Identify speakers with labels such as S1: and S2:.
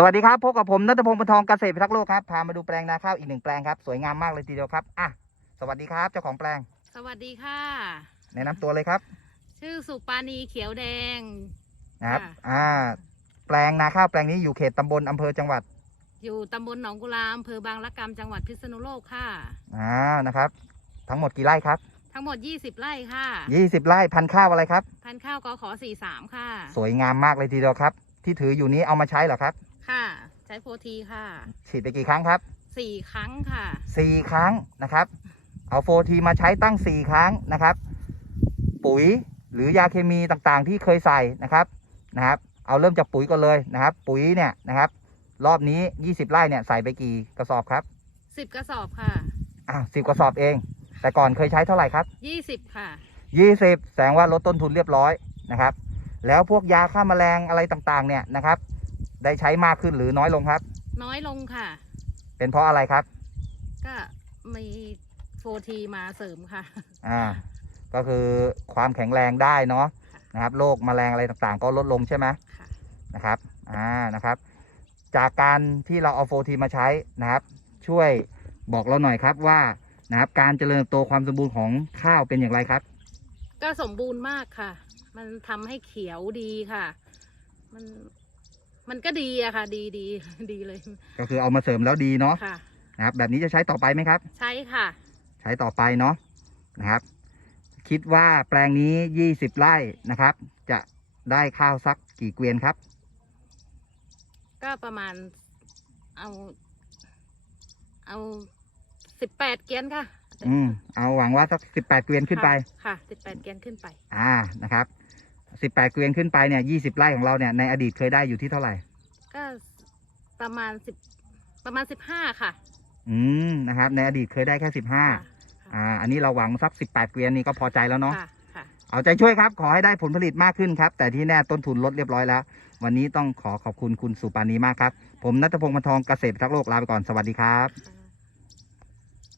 S1: สวัสดีครับพบกับผมนัทพงศ์ปนทองเกษตรพิทักษ์โลกครับพามาดูแปลงนาข้าวอีกหนึ่งแปลงครับสวยงามมากเลยทีเดียวครับอะสวัสดีครับเจ้าของแปลง
S2: สวัสดีค่ะ
S1: แนะนำตัวเลยครับ
S2: ชื่อสุปานีเขียวแดง
S1: นะครับ
S2: ค่ะ
S1: อ่า แปลงนาข้าวแปลงนี้อยู่เขตตำบลอำเภอจังหวัด
S2: อยู่ตำบลหนองกุลาอำเภอบางละกำจังหวัดพิษณุโลกค่ะ
S1: อ่านะครับ ทั้งหมดกี่ไร่ครับ
S2: ทั้งหมด 20 ไร่ค่ะ
S1: 20 ไร่พันธุ์ข้าวอะไรครับ
S2: พันธุ์ข้าวกอขอ43 ค่ะ
S1: สวยงามมากเลยทีเดียวครับ ที่ถืออยู่นี้เอามาใช้เหรอครับ
S2: ค่ะ ใช้โพธีค่ะ
S1: ฉีดไปกี่ครั้งครับ
S2: 4ครั้งค่ะ
S1: สี่ครั้งนะครับ เอาโฟทีมาใช้ตั้งสี่ครั้งนะครับ ปุ๋ยหรือยาเคมีต่างๆ ที่เคยใส่นะครับนะครับ เอาเริ่มจากปุ๋ยก่อนเลยนะครับ ปุ๋ยเนี่ยนะครับ รอบนี้20ไร่เนี่ยใส่ไปกี่กระสอบครับ
S2: 10กระสอบค่ะ
S1: อ่าสิบกระสอบเอง แต่ก่อนเคยใช้เท่าไหร่ครับ
S2: 20ค่ะ
S1: 20แสดงว่าลดต้นทุนเรียบร้อยนะครับ แล้วพวกยาฆ่าแมลงอะไรต่างๆ เนี่ยนะครับ ได้ใช้มากขึ้นหรือน้อยลงครับ
S2: น้อยลงค่ะ
S1: เป็นเพราะอะไรครับ
S2: ก็มีโฟทีมาเสริมค่ะ
S1: อ่า ก็คือความแข็งแรงได้เนาะนะครับโรคแมลงอะไรต่างๆ ก็ลดลงใช่ไหม
S2: ค่ะ
S1: นะครับ อ่านะครับ จากการที่เราเอาโฟทีมาใช้นะครับ ช่วยบอกเราหน่อยครับว่านะครับการเจริญเติบโตความสมบูรณ์ของข้าวเป็นอย่างไรครับ
S2: ก็สมบูรณ์มากค่ะ มันทำให้เขียวดีค่ะ มัน มันก็ดีอะค่ะ ดีดีดีเลย
S1: ก็คือเอามาเสริมแล้วดีเนาะ
S2: ค่ะ
S1: นะครับ แบบนี้จะใช้ต่อไปไหมครับ
S2: ใช่ค่ะ
S1: ใช้ต่อไปเนาะนะครับ คิดว่าแปลงนี้20ไร่นะครับ จะได้ข้าวสักกี่เกวียนครับ
S2: ก็ประมาณเอา เอาสิบแปดเกียนค่ะ
S1: อืมเอาหวังว่าสัก18เกวียนขึ้นไป
S2: ค่ะสิบแปดเกียนขึ้นไป
S1: อ่านะครับ 18เกวียนขึ้นไปเนี่ย20ไร่ของเราเนี่ยในอดีตเคยได้อยู่ที่เท่าไหร่
S2: ก็ประมาณสิบประมาณสิบห้าค่ะ
S1: อืมนะครับ ในอดีตเคยได้แค่
S2: ค่ะ
S1: 15อ่า อันนี้เราหวังสัก18เกวียนนี่ก็พอใจแล้วเนาะ
S2: ค่ะค่ะ
S1: เอาใจช่วยครับ ขอให้ได้ผลผลิตมากขึ้นครับ แต่ที่แน่ต้นทุนลดเรียบร้อยแล้ว วันนี้ต้องขอขอบคุณคุณสุปานีมากครับ ผมนัทพงศ์มันทองเกษตรทักษ์โลกลาไปก่อนสวัสดีครับ
S2: ค่ะ